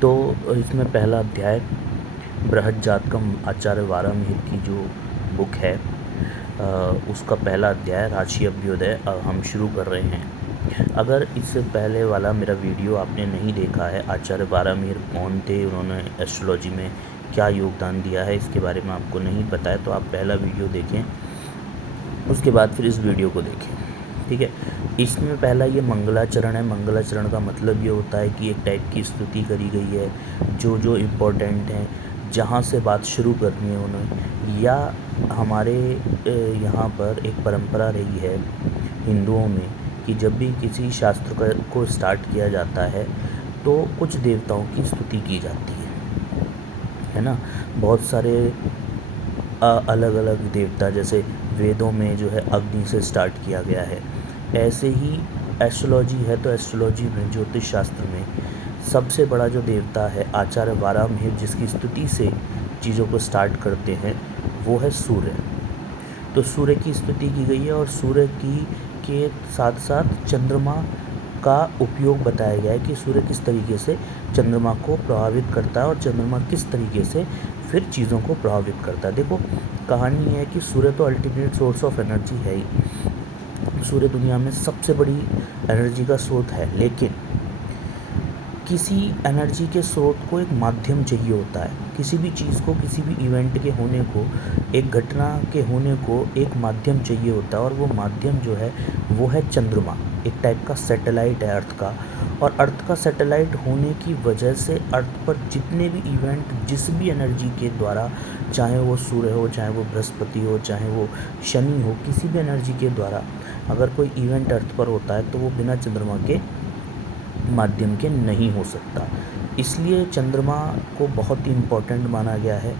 तो इसमें पहला अध्याय बृहद जातकम आचार्य वारामिहिर की जो बुक है उसका पहला अध्याय राशि अभ्युदय हम शुरू कर रहे हैं। अगर इससे पहले वाला मेरा वीडियो आपने नहीं देखा है, आचार्य वारामिहिर कौन थे, उन्होंने एस्ट्रोलॉजी में क्या योगदान दिया है, इसके बारे में आपको नहीं पता है तो आप पहला वीडियो देखें, उसके बाद फिर इस वीडियो को देखें। ठीक है, इसमें पहला ये मंगलाचरण है। मंगलाचरण का मतलब ये होता है कि एक टाइप की स्तुति करी गई है, जो इम्पोर्टेंट हैं, जहाँ से बात शुरू करनी है उन्हें। या हमारे यहाँ पर एक परंपरा रही है हिंदुओं में कि जब भी किसी शास्त्र को स्टार्ट किया जाता है तो कुछ देवताओं की स्तुति की जाती है ना। बहुत सारे अलग अलग देवता, जैसे वेदों में जो है अग्नि से स्टार्ट किया गया है, ऐसे ही एस्ट्रोलॉजी है तो एस्ट्रोलॉजी में, ज्योतिष शास्त्र में सबसे बड़ा जो देवता है आचार्य वारामिहिर, जिसकी स्तुति से चीज़ों को स्टार्ट करते हैं, वो है सूर्य। तो सूर्य की स्तुति की गई है और सूर्य के साथ साथ चंद्रमा का उपयोग बताया गया है कि सूर्य किस तरीके से चंद्रमा को प्रभावित करता है और चंद्रमा किस तरीके से फिर चीज़ों को प्रभावित करता है। देखो, कहानी है कि सूर्य तो अल्टीमेट सोर्स ऑफ एनर्जी है ही, सूर्य दुनिया में सबसे बड़ी एनर्जी का स्रोत है, लेकिन किसी एनर्जी के स्रोत को एक माध्यम चाहिए होता है। किसी भी चीज़ को, किसी भी इवेंट के होने को, एक घटना के होने को एक माध्यम चाहिए होता है, और वो माध्यम जो है वो है चंद्रमा। एक टाइप का सैटेलाइट है अर्थ का, और अर्थ का सैटेलाइट होने की वजह से अर्थ पर जितने भी इवेंट जिस भी एनर्जी के द्वारा, चाहे वो सूर्य हो, चाहे वो बृहस्पति हो, चाहे वो शनि हो, किसी भी एनर्जी के द्वारा अगर कोई इवेंट अर्थ पर होता है तो वो बिना चंद्रमा के माध्यम के नहीं हो सकता। इसलिए चंद्रमा को बहुत ही इम्पोर्टेंट माना गया है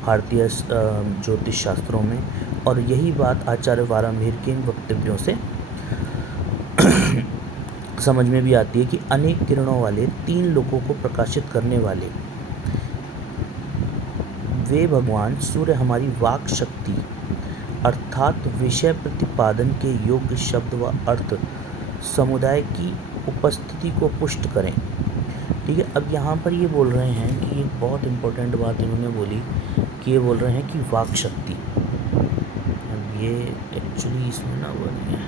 भारतीय ज्योतिष शास्त्रों में, और यही बात आचार्य वारामिहिर के इन वक्तव्यों से समझ में भी आती है कि अनेक किरणों वाले 3 लोगों को प्रकाशित करने वाले वे भगवान सूर्य हमारी वाक शक्ति अर्थात विषय प्रतिपादन के योग्य शब्द व अर्थ समुदाय की उपस्थिति को पुष्ट करें। ठीक है, अब यहाँ पर ये बोल रहे हैं कि एक बहुत इम्पोर्टेंट बात इन्होंने बोली कि ये बोल रहे हैं कि वाक शक्ति, अब ये एक्चुअली इसमें ना वो नहीं है,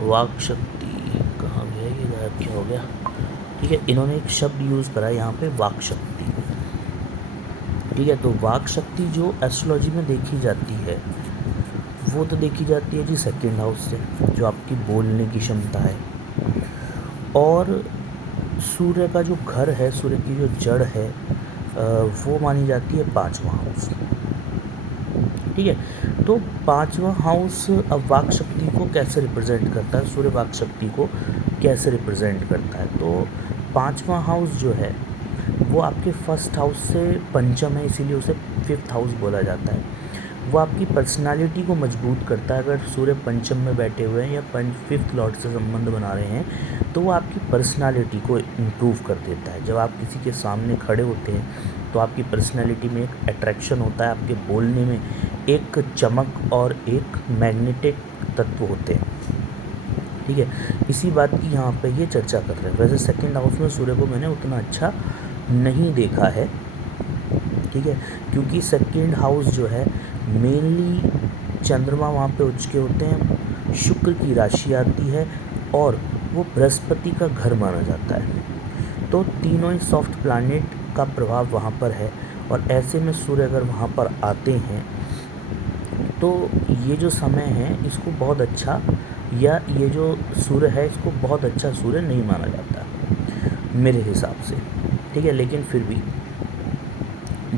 वाक शक्ति कहाँ गया, ये गायब क्या हो गया। ठीक है, इन्होंने एक शब्द यूज़ करा है यहाँ पे, वाक शक्ति। ठीक है, तो वाक शक्ति जो एस्ट्रोलॉजी में देखी जाती है वो तो देखी जाती है जी सेकंड हाउस से, जो आपकी बोलने की क्षमता है, और सूर्य का जो घर है, सूर्य की जो जड़ है वो मानी जाती है 5वां हाउस। ठीक है, तो 5वां हाउस अब वाक शक्ति को कैसे रिप्रेजेंट करता है, सूर्य वाक शक्ति को कैसे रिप्रेजेंट करता है। तो 5वां हाउस जो है वो आपके फर्स्ट हाउस से पंचम है, इसीलिए उसे 5th हाउस बोला जाता है। वो आपकी पर्सनालिटी को मजबूत करता है। अगर सूर्य पंचम में बैठे हुए हैं या 5th लॉर्ड से संबंध बना रहे हैं तो वो आपकी पर्सनालिटी को इम्प्रूव कर देता है। जब आप किसी के सामने खड़े होते हैं तो आपकी पर्सनालिटी में एक अट्रैक्शन होता है, आपके बोलने में एक चमक और एक मैग्नेटिक तत्व होते हैं। ठीक है, इसी बात की यहाँ पे ये चर्चा कर रहे हैं। वैसे सेकंड हाउस में सूर्य को मैंने उतना अच्छा नहीं देखा है, ठीक है, क्योंकि सेकंड हाउस जो है मेनली चंद्रमा वहाँ पे उच्च के होते हैं, शुक्र की राशि आती है और वो बृहस्पति का घर माना जाता है। तो तीनों ही सॉफ्ट प्लैनेट का प्रभाव वहाँ पर है, और ऐसे में सूर्य अगर वहाँ पर आते हैं तो ये जो समय है इसको बहुत अच्छा, या ये जो सूर्य है इसको बहुत अच्छा सूर्य नहीं माना जाता मेरे हिसाब से। ठीक है, लेकिन फिर भी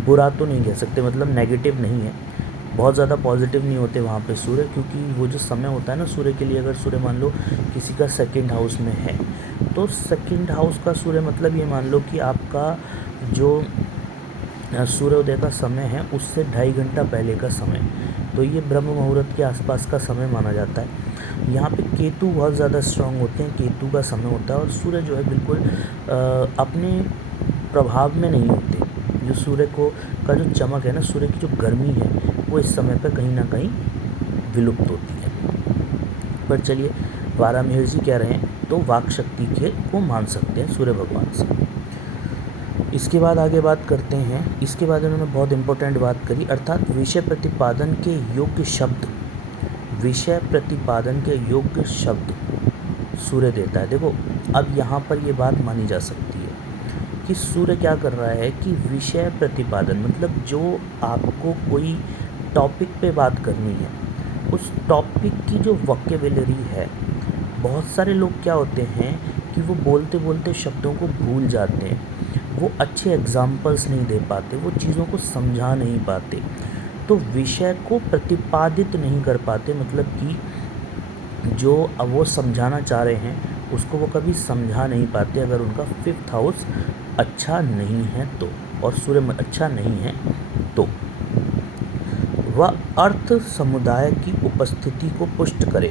बुरा तो नहीं कह सकते, मतलब नेगेटिव नहीं है, बहुत ज़्यादा पॉजिटिव नहीं होते वहाँ पे सूर्य, क्योंकि वो जो समय होता है ना सूर्य के लिए, अगर सूर्य मान लो किसी का सेकंड हाउस में है तो सेकंड हाउस का सूर्य मतलब ये मान लो कि आपका जो सूर्योदय का समय है उससे 2.5 घंटा पहले का समय, तो ये ब्रह्म मुहूर्त के आसपास का समय माना जाता है। यहाँ पे केतु बहुत ज़्यादा स्ट्रांग होते हैं, केतु का समय होता है, और सूर्य जो है बिल्कुल अपने प्रभाव में नहीं होते। जो सूर्य का जो चमक है ना, सूर्य की जो गर्मी है वो इस समय पर कहीं ना कहीं विलुप्त होती है। पर चलिए, वारामिहिर जी कह रहे हैं तो वाक शक्ति को मान सकते हैं सूर्य भगवान से। इसके बाद आगे बात करते हैं। इसके बाद उन्होंने बहुत इम्पोर्टेंट बात करी, अर्थात विषय प्रतिपादन के योग्य शब्द, विषय प्रतिपादन के योग्य शब्द सूर्य देता है। देखो अब यहाँ पर ये बात मानी जा सकती है कि सूर्य क्या कर रहा है कि विषय प्रतिपादन मतलब जो आपको कोई टॉपिक पे बात करनी है, उस टॉपिक की जो वोकैबुलरी है, बहुत सारे लोग क्या होते हैं कि वो बोलते बोलते शब्दों को भूल जाते हैं, वो अच्छे एग्जाम्पल्स नहीं दे पाते, वो चीज़ों को समझा नहीं पाते, तो विषय को प्रतिपादित नहीं कर पाते, मतलब कि जो वो समझाना चाह रहे हैं उसको वो कभी समझा नहीं पाते अगर उनका 5th हाउस अच्छा नहीं है तो, और सूर्य अच्छा नहीं है तो। वह अर्थ समुदाय की उपस्थिति को पुष्ट करे।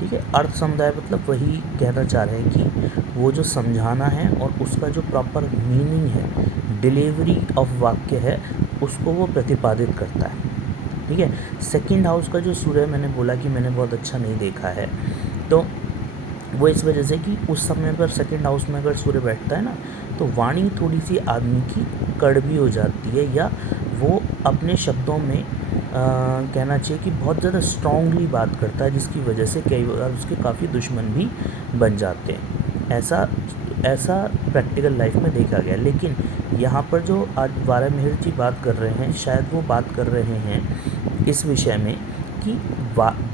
ठीक है, अर्थ समुदाय मतलब वही कहना चाह रहे हैं कि वो जो समझाना है और उसका जो प्रॉपर मीनिंग है, डिलीवरी ऑफ वाक्य है, उसको वो प्रतिपादित करता है। ठीक है, 2nd हाउस का जो सूर्य मैंने बोला कि मैंने बहुत अच्छा नहीं देखा है, तो वो इस वजह से कि उस समय पर 2nd हाउस में अगर सूर्य बैठता है ना, तो वाणी थोड़ी सी आदमी की कड़वी हो जाती है, या वो अपने शब्दों में कहना चाहिए कि बहुत ज़्यादा स्ट्रांगली बात करता है, जिसकी वजह से कई बार उसके काफ़ी दुश्मन भी बन जाते हैं। ऐसा प्रैक्टिकल लाइफ में देखा गया। लेकिन यहाँ पर जो आज 12 मिहिर जी बात कर रहे हैं, शायद वो बात कर रहे हैं इस विषय में कि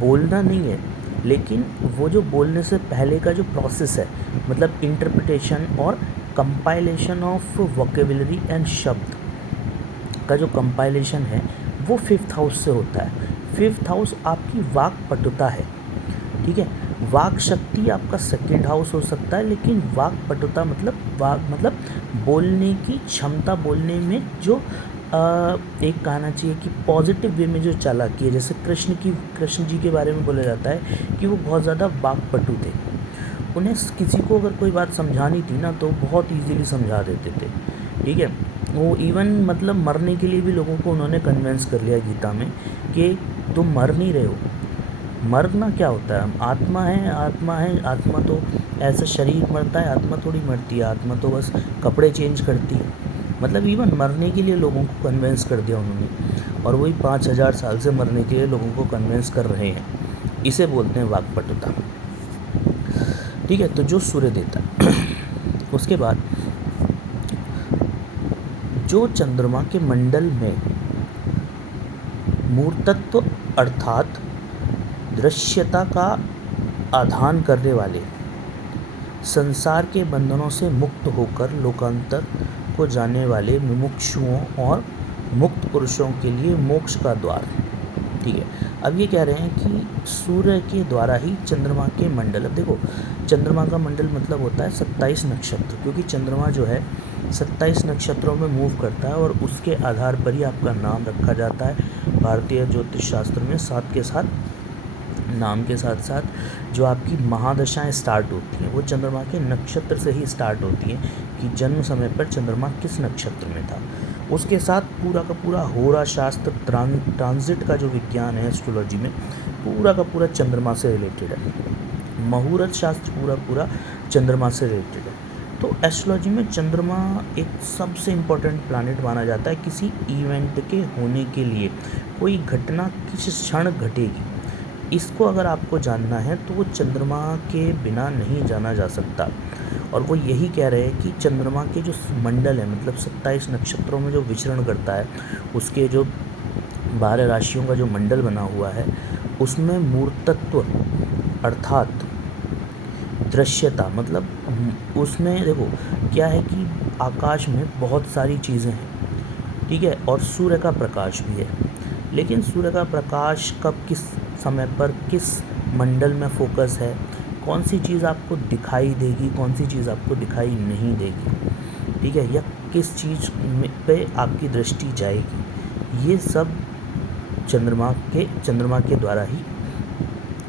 बोलना नहीं है, लेकिन वो जो बोलने से पहले का जो प्रोसेस है, मतलब इंटरप्रिटेशन और कंपाइलेशन ऑफ वोकैबुलरी एंड शब्द का जो कंपाइलेशन है वो 5th हाउस से होता है। 5th हाउस आपकी वाक पटुता है। ठीक है, वाक शक्ति आपका 2nd हाउस हो सकता है, लेकिन वाक पटुता मतलब बोलने की क्षमता, बोलने में जो एक कहना चाहिए कि पॉजिटिव वे में जो चालाकी है, जैसे कृष्ण जी के बारे में बोला जाता है कि वो बहुत ज़्यादा वाकपटु थे। उन्हें किसी को अगर कोई बात समझानी थी ना, तो बहुत ईजीली समझा देते थे। ठीक है, वो इवन मतलब मरने के लिए भी लोगों को उन्होंने कन्विंस कर लिया गीता में कि तुम मर नहीं रहे हो। मरना क्या होता है, आत्मा है, आत्मा तो ऐसा शरीर मरता है, आत्मा थोड़ी मरती है, आत्मा तो बस कपड़े चेंज करती है। मतलब इवन मरने के लिए लोगों को कन्विंस कर दिया उन्होंने, और वही 5000 साल से मरने के लिए लोगों को कन्विंस कर रहे हैं। इसे बोलते हैं वाकपटुता। ठीक है, तो जो सूर्य देता है उसके बाद जो चंद्रमा के मंडल में मूर्तत्व अर्थात दृश्यता का आधान करने वाले, संसार के बंधनों से मुक्त होकर लोकांतर को जाने वाले मुमुक्षुओं और मुक्त पुरुषों के लिए मोक्ष का द्वार। ठीक है, अब ये कह रहे हैं कि सूर्य के द्वारा ही चंद्रमा के मंडल, अब देखो चंद्रमा का मंडल मतलब होता है 27 नक्षत्र, क्योंकि चंद्रमा जो है 27 नक्षत्रों में मूव करता है, और उसके आधार पर ही आपका नाम रखा जाता है भारतीय ज्योतिष शास्त्र में। साथ के साथ नाम के साथ साथ जो आपकी महादशाएं स्टार्ट होती हैं वो चंद्रमा के नक्षत्र से ही स्टार्ट होती हैं कि जन्म समय पर चंद्रमा किस नक्षत्र में था। उसके साथ पूरा का पूरा होरा शास्त्र, ट्रांजिट का जो विज्ञान है एस्ट्रोलॉजी में, पूरा का पूरा चंद्रमा से रिलेटेड है। मुहूर्त शास्त्र पूरा चंद्रमा से रिलेटेड है। तो एस्ट्रोलॉजी में चंद्रमा एक सबसे इम्पोर्टेंट प्लैनेट माना जाता है। किसी इवेंट के होने के लिए कोई घटना किस क्षण घटेगी, इसको अगर आपको जानना है तो वो चंद्रमा के बिना नहीं जाना जा सकता। और वो यही कह रहे हैं कि चंद्रमा के जो मंडल है, मतलब 27 नक्षत्रों में जो विचरण करता है, उसके जो 12 राशियों का जो मंडल बना हुआ है, उसमें मूर्तत्व अर्थात दृश्यता, मतलब उसमें देखो क्या है कि आकाश में बहुत सारी चीज़ें हैं। ठीक है, और सूर्य का प्रकाश भी है, लेकिन सूर्य का प्रकाश कब किस समय पर किस मंडल में फोकस है, कौन सी चीज़ आपको दिखाई देगी, कौन सी चीज़ आपको दिखाई नहीं देगी। ठीक है, या किस चीज़ पे आपकी दृष्टि जाएगी, ये सब चंद्रमा के द्वारा ही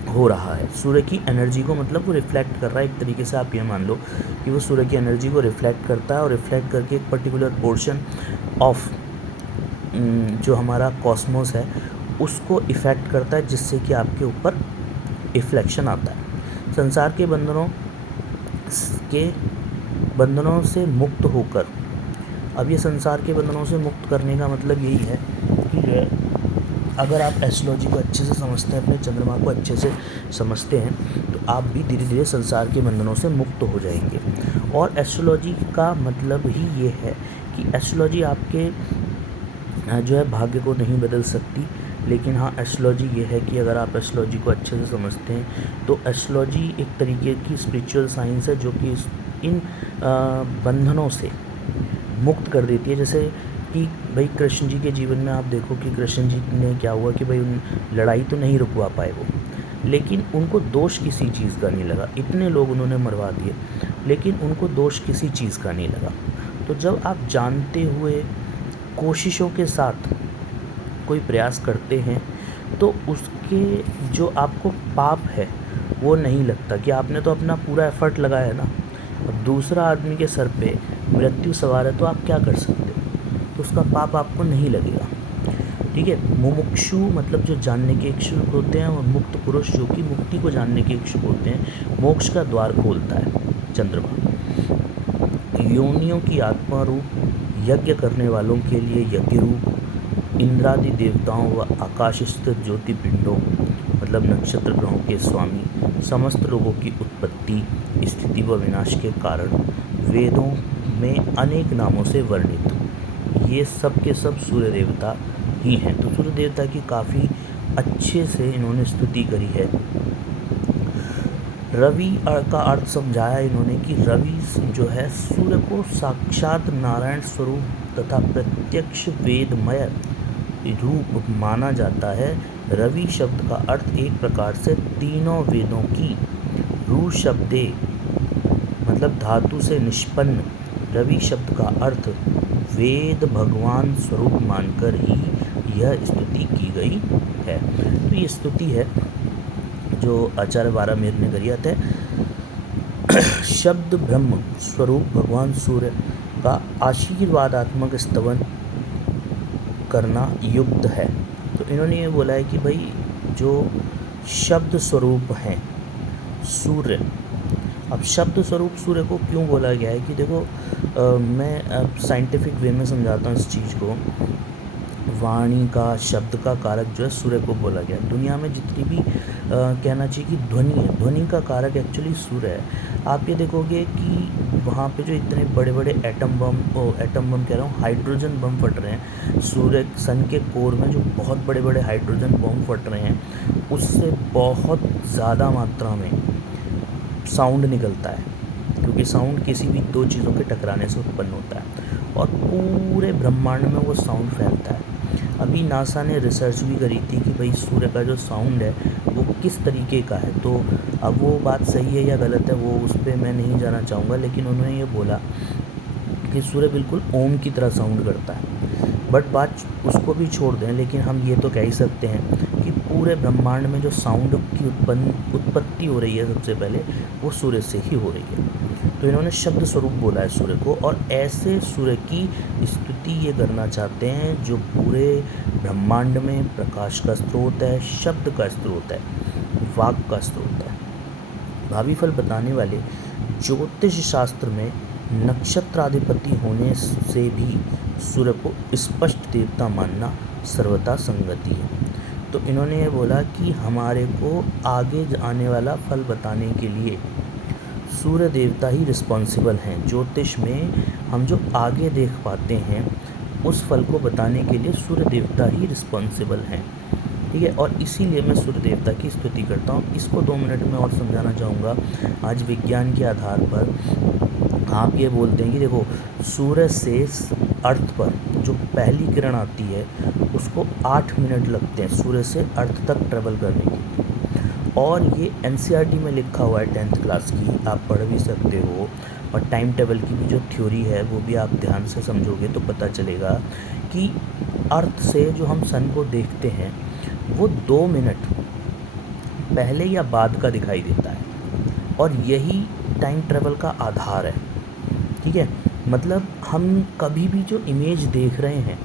हो रहा है। सूर्य की एनर्जी को मतलब वो रिफ्लेक्ट कर रहा है, एक तरीके से आप ये मान लो कि वो सूर्य की एनर्जी को रिफ्लेक्ट करता है, और रिफ्लेक्ट करके एक पर्टिकुलर पोर्शन ऑफ जो हमारा कॉस्मोस है उसको इफ़ेक्ट करता है, जिससे कि आपके ऊपर इफ्लेक्शन आता है। संसार के बंधनों से मुक्त होकर अब ये संसार के बंधनों से मुक्त करने का मतलब यही है कि जो है, अगर आप एस्ट्रोलॉजी को अच्छे से समझते हैं, अपने चंद्रमा को अच्छे से समझते हैं, तो आप भी धीरे धीरे संसार के बंधनों से मुक्त हो जाएंगे। और एस्ट्रोलॉजी का मतलब ही ये है कि एस्ट्रोलॉजी आपके जो है भाग्य को नहीं बदल सकती, लेकिन हाँ, एस्ट्रोलॉजी ये है कि अगर आप एस्ट्रोलॉजी को अच्छे से समझते हैं तो एस्ट्रोलॉजी एक तरीके की स्पिरिचुअल साइंस है जो कि इन बंधनों से मुक्त कर देती है। जैसे कि भाई कृष्ण जी के जीवन में आप देखो कि कृष्ण जी ने क्या हुआ कि भाई उन लड़ाई तो नहीं रुकवा पाए वो, लेकिन उनको दोष किसी चीज़ का नहीं लगा। इतने लोग उन्होंने मरवा दिए, लेकिन उनको दोष किसी चीज़ का नहीं लगा। तो जब आप जानते हुए कोशिशों के साथ कोई प्रयास करते हैं तो उसके जो आपको पाप है वो नहीं लगता कि आपने तो अपना पूरा एफर्ट लगाया है ना। अब दूसरा आदमी के सर पे मृत्यु सवार है तो आप क्या कर सकते हो, तो उसका पाप आपको नहीं लगेगा। ठीक है। मुमुक्षु मतलब जो जानने के इच्छुक होते हैं, और मुक्त पुरुष जो कि मुक्ति को जानने के इच्छुक होते हैं। मोक्ष का द्वार खोलता है चंद्रमा। योनियों की आत्मा रूप यज्ञ करने वालों के लिए यज्ञ रूप, इंद्रादि देवताओं व आकाश स्थित ज्योतिपिंडों मतलब नक्षत्र ग्रहों के स्वामी, समस्त लोगों की उत्पत्ति, स्थिति व विनाश के कारण वेदों में अनेक नामों से वर्णित, ये सब के सब सूर्य देवता ही हैं। तो सूर्य देवता की काफ़ी अच्छे से इन्होंने स्तुति करी है। रवि का अर्थ समझाया इन्होंने कि रवि जो है सूर्य को साक्षात नारायण स्वरूप तथा प्रत्यक्ष वेदमय रूप माना जाता है। रवि शब्द का अर्थ एक प्रकार से तीनों वेदों की रू शब्दे मतलब धातु से निष्पन्न रवि शब्द का अर्थ वेद भगवान स्वरूप मानकर ही यह स्तुति की गई है। तो ये स्तुति है जो आचार्य वारामिर ने करी है। शब्द ब्रह्म स्वरूप भगवान सूर्य का आशीर्वादात्मक स्तवन करना युक्त है। तो इन्होंने ये बोला है कि भाई जो शब्द स्वरूप हैं सूर्य, अब शब्द स्वरूप सूर्य को क्यों बोला गया है कि देखो मैं अब साइंटिफिक वे में समझाता हूँ इस चीज़ को। वाणी का शब्द का कारक जो है सूर्य को बोला गया। दुनिया में जितनी भी कहना चाहिए कि ध्वनि है, ध्वनि का कारक एक्चुअली सूर्य है। आप ये देखोगे कि वहाँ पे जो इतने बड़े बड़े एटम बम कह रहा हूँ, हाइड्रोजन बम फट रहे हैं सूर्य सन के कोर में, जो बहुत बड़े बड़े हाइड्रोजन बम फट रहे हैं, उससे बहुत ज़्यादा मात्रा में साउंड निकलता है, क्योंकि साउंड किसी भी दो चीज़ों के टकराने से उत्पन्न होता है और पूरे ब्रह्मांड में वो साउंड फैलता है। अभी नासा ने रिसर्च भी करी थी कि भाई सूर्य का जो साउंड है वो किस तरीके का है। तो अब वो बात सही है या गलत है वो उस पर मैं नहीं जाना चाहूँगा, लेकिन उन्होंने ये बोला कि सूर्य बिल्कुल ओम की तरह साउंड करता है। बट बात उसको भी छोड़ दें, लेकिन हम ये तो कह ही सकते हैं कि पूरे ब्रह्मांड में जो साउंड की उत्पत्ति हो रही है सबसे पहले वो सूर्य से ही हो रही है। तो इन्होंने शब्द स्वरूप बोला है सूर्य को, और ऐसे सूर्य की स्तुति ये करना चाहते हैं जो पूरे ब्रह्मांड में प्रकाश का स्रोत है, शब्द का स्रोत है, वाक का स्रोत है। भावी फल बताने वाले ज्योतिष शास्त्र में नक्षत्राधिपति होने से भी सूर्य को स्पष्ट देवता मानना सर्वथा संगति है। तो इन्होंने ये बोला कि हमारे को आगे आने वाला फल बताने के लिए सूर्य देवता ही रिस्पॉन्सिबल हैं। ज्योतिष में हम जो आगे देख पाते हैं उस फल को बताने के लिए सूर्य देवता ही रिस्पॉन्सिबल हैं। ठीक है। और इसीलिए मैं सूर्य देवता की स्तुति करता हूँ। इसको 2 मिनट में और समझाना चाहूँगा। आज विज्ञान के आधार पर आप ये बोलते हैं कि देखो सूर्य से अर्थ पर जो पहली किरण आती है उसको 8 मिनट लगते हैं सूर्य से अर्थ तक ट्रेवल करने के लिए, और ये NCERT में लिखा हुआ है 10th क्लास की, आप पढ़ भी सकते हो। और टाइम टेबल की भी जो थ्योरी है वो भी आप ध्यान से समझोगे तो पता चलेगा कि अर्थ से जो हम सन को देखते हैं वो 2 मिनट पहले या बाद का दिखाई देता है, और यही टाइम ट्रेवल का आधार है। ठीक है। मतलब हम कभी भी जो इमेज देख रहे हैं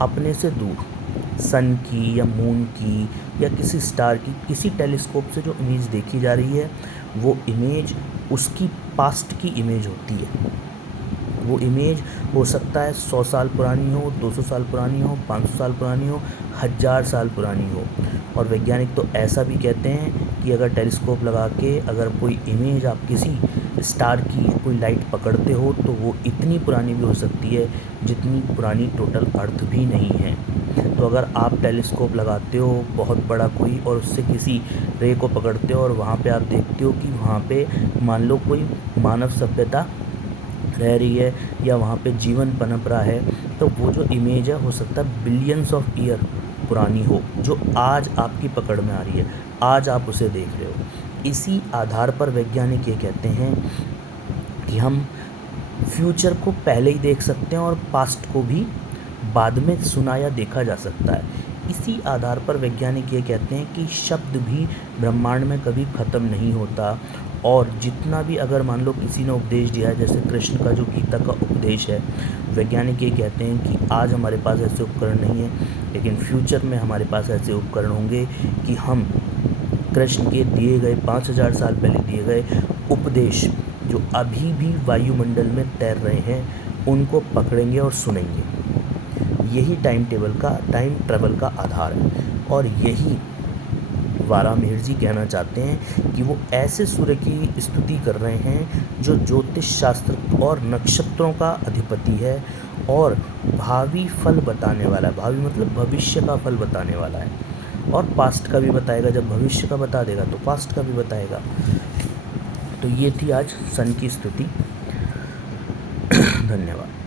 अपने से दूर, सन की या मून की या किसी स्टार की, किसी टेलीस्कोप से जो इमेज देखी जा रही है वो इमेज उसकी पास्ट की इमेज होती है। वो इमेज हो सकता है 100 साल पुरानी हो, 200 साल पुरानी हो, 500 साल पुरानी हो, 1000 साल पुरानी हो। और वैज्ञानिक तो ऐसा भी कहते हैं कि अगर टेलीस्कोप लगा के अगर कोई इमेज आप किसी स्टार की कोई लाइट पकड़ते हो तो वो इतनी पुरानी भी हो सकती है जितनी पुरानी टोटल अर्थ भी नहीं है। तो अगर आप टेलीस्कोप लगाते हो बहुत बड़ा कोई और उससे किसी रे को पकड़ते हो और वहाँ पे आप देखते हो कि वहाँ पे मान लो कोई मानव सभ्यता रह रही है या वहाँ पे जीवन पनप रहा है, तो वो जो इमेज है हो सकता है बिलियंस ऑफ ईयर पुरानी हो, जो आज आपकी पकड़ में आ रही है, आज आप उसे देख रहे हो। इसी आधार पर वैज्ञानिक ये कहते हैं कि हम फ्यूचर को पहले ही देख सकते हैं और पास्ट को भी बाद में सुना या देखा जा सकता है। इसी आधार पर वैज्ञानिक ये कहते हैं कि शब्द भी ब्रह्मांड में कभी ख़त्म नहीं होता, और जितना भी अगर मान लो किसी ने उपदेश दिया है, जैसे कृष्ण का जो गीता का उपदेश है, वैज्ञानिक ये कहते हैं कि आज हमारे पास ऐसे उपकरण नहीं है, लेकिन फ्यूचर में हमारे पास ऐसे उपकरण होंगे कि हम कृष्ण के दिए गए 5000 साल पहले दिए गए उपदेश जो अभी भी वायुमंडल में तैर रहे हैं उनको पकड़ेंगे और सुनेंगे। यही टाइम ट्रेवल का आधार है, और यही वारामिहिर जी कहना चाहते हैं कि वो ऐसे सूर्य की स्तुति कर रहे हैं जो ज्योतिष शास्त्र और नक्षत्रों का अधिपति है और भावी फल बताने वाला है। भावी मतलब भविष्य का फल बताने वाला है, और पास्ट का भी बताएगा। जब भविष्य का बता देगा तो पास्ट का भी बताएगा। तो ये थी आज सन की स्तुति। धन्यवाद।